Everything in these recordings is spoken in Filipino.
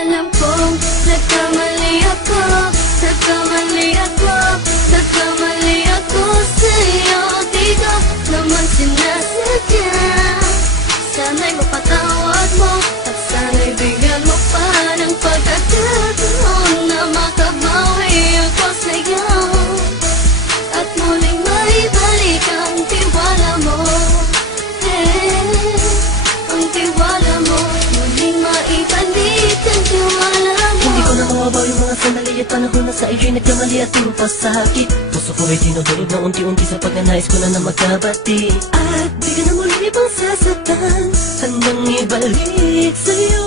Alam kong nagkamali ako, nagkamali ako, nagkamali ako sa'yo. Di ko naman sinasadya. Sana'y mapatawad mo at sana'y bigyan mo pa ng pagkakataon na makabawi ako sa'yo at muling maibalik ang tiwala mo. Ang tiwala mo, muling maibalik ang tiwala mo. Hindi ko na mawabaw yung mga sandali at panahon na sa iyo'y nagkamali at pinapasakit. Puso ko ay dinudurog na unti-unti sa pagnanais ko na magkabati. At di ka na muli pang sasaktan, handang ibalik sa'yo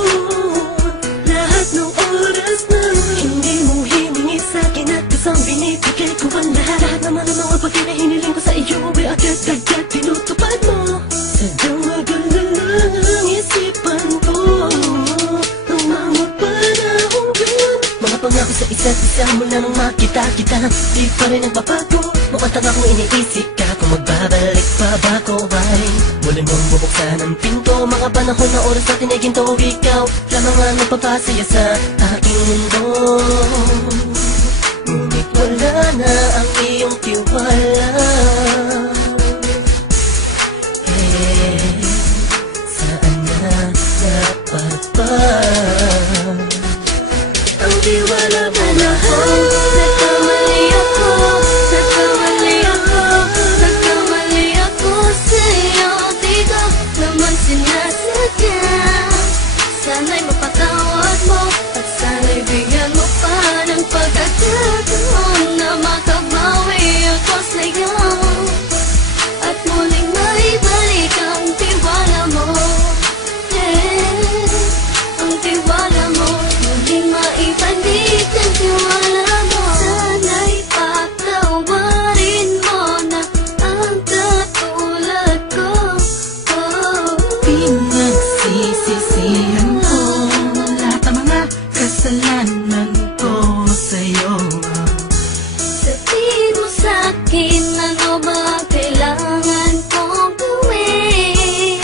lahat ng oras na hindi mo himingi sa'kin at kusang binibigay ko ang lahat. Lahat naman ng mga bagay na hiniling ko sa iyo ay agad-agad tinutupad mo. Sadyang maganda lang ang isipan ko nung mga panahon yun. Mga pangako sa isa't isa mula nung makita kita, di pa rin nagbabago. Mapatang akong iniisip ka kung magbabalik pa ba ko ay muli mong bubuksan ang pinto. Mga panahon na oras natin ay ginto, ikaw lamang ang nagpapasaya sa aking mundo. Ngunit wala na ang iyong tiwala. Saan na dapat ba ang tiwala mo mahal? Nagkamali ako, nagkamali ako, nagkamali ako sa'yo. Di ko naman sinasadya. Sana'y mapatawad mo at sana'y bigyan mo pa ng pagkakataon na makabawi ako sa'yo at muling maibalik ang tiwala mo. Ang tiwala mo, muling maibalik ang tiwala mo. Sana'y patawarin mo na ang katulad ko. Pinagsisisihan ko lahat ng mga kasalanan ko sa'yo. Sabihin mo sa'kin ano ba ang kailangan kong gawin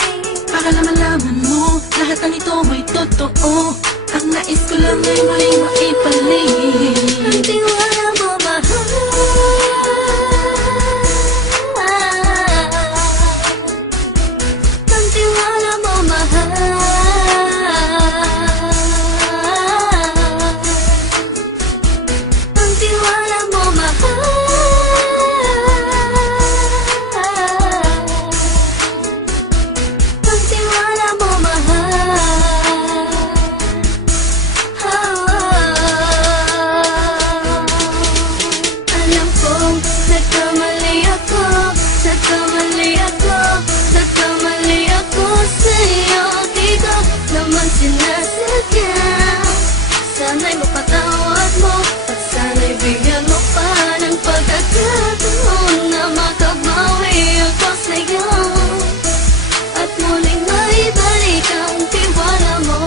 Para na malaman mo lahat ng ito ay totoo. Ang nais ko lang ay muling maibalik ang tiwala mo, mahal. Ang tiwala mo, mahal. Ang tiwala mo, mahal. Ang tiwala mo, mahal. Alam kong nagkamali ako, nagkamali ako, nagkamali ako sa'yo. Di ko naman sinasadya. Sana'y mapatawad mo at sana'y bigyan mo pa ng pagkakataon na makabawi ako sa'yo at muling maibalik ang tiwala mo.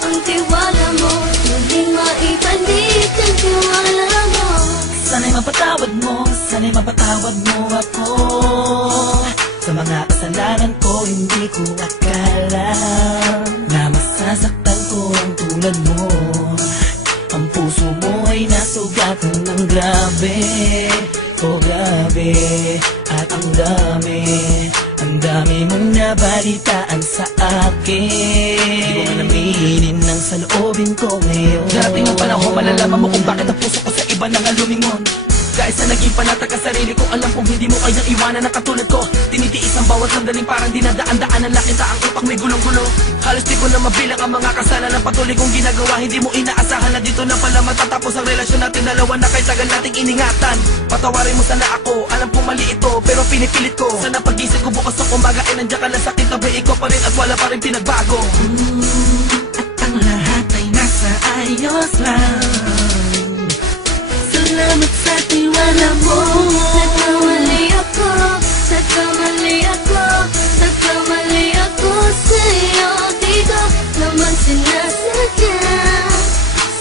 Ang tiwala mo, muling maibalik ang tiwala mo. Sana'y mapatawad mo, sana'y mapatawad mo ako sa mga kasalanan ko. Hindi ko akala na masasaktan ko ang tulad mo. Ang puso mo ay nasugatan ng grabe, oh grabe. At ang dami mong nabalitaan sa akin. Di ko man aminin ng saloobin ko ngayon. Darating ang panahon, malalaman mo kung bakit ang puso ko sa iba nang alumingon. Dahil sa naging panatag ka sarili ko, alam kong hindi mo kayang iwanan na katulad ko. Tinitiis ang bawat sandaling parang dinadaan-daan ang lakita ang upang may gulong-gulo. Halos di ko na mabilang ang mga kasalanan patuloy kong ginagawa. Hindi mo inaasahan na dito na pala matatapos ang relasyon natin dalawa na kahit tagal nating iningatan. Patawarin mo sana ako, alam kong mali ito pero pinipilit ko. Sana pag-isip ko bukas ng umaga ay nandiyan ka na sakit na bay ko pa rin at wala pa rin pinagbago. At ang lahat ay nasa ayos lang. Salamat sa tiwala mo. Nagkamali ako, nagkamali ako, nagkamali ako sa'yo. Di ko naman sinasadya.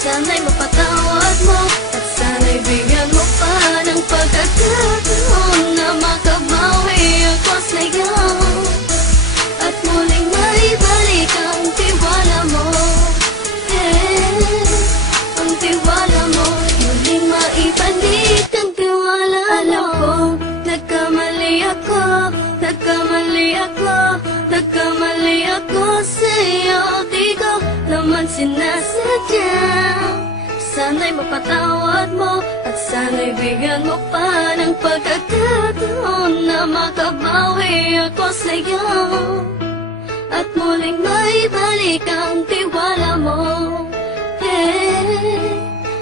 Sana'y mapatawad mo at sana'y bigyan mo pa ng pagkakataon na makabawi ako sa'yo at muling maibalik ang tiwala Nagkamali ako sa'yo. Di ko naman sinasadya. Sana'y mapatawad mo at sana'y bigyan mo pa ng pagkakataon na makabawi ako sa'yo at muling maibalik ang tiwala mo.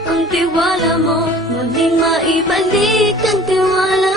Ang tiwala mo, muling maibalik ang tiwala